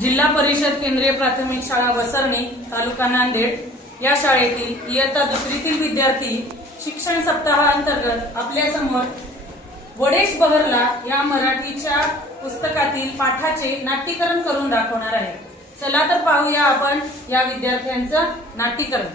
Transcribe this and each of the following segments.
जिल्हा परिषद केंद्रीय प्राथमिक शाळा वसरणी तालुका नांदेड या शाळेतील इयत्ता दुसरीतील विद्यार्थी शिक्षण सप्ताहाअंतर्गत आपल्यासमोर वडेश बहरला या मराठीच्या पुस्तकातील पाठाचे नाट्यकरण करून दाखवणार आहे. चला तर पाहूया आपण या विद्यार्थ्यांचं नाट्यकरण.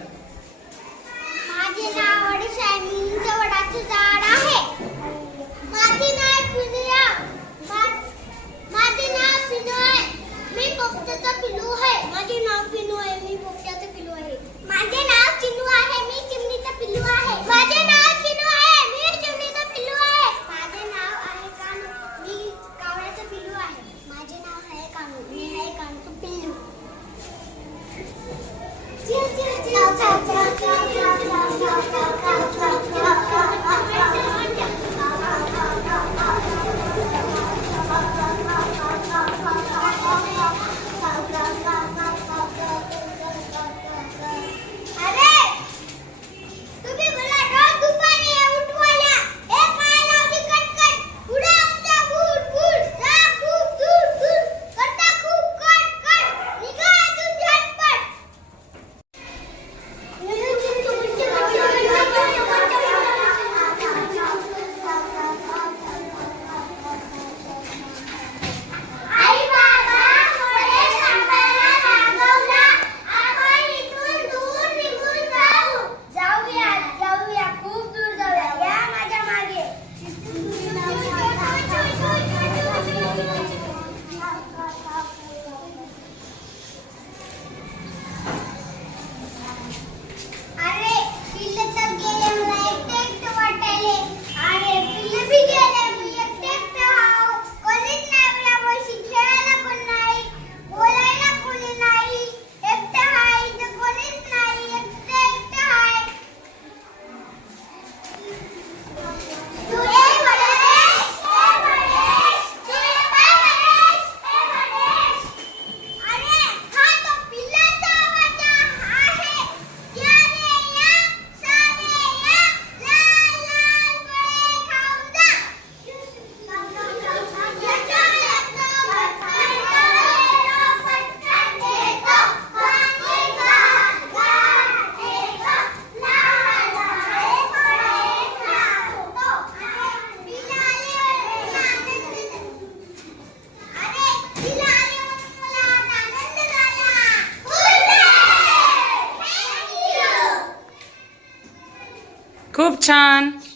Chan.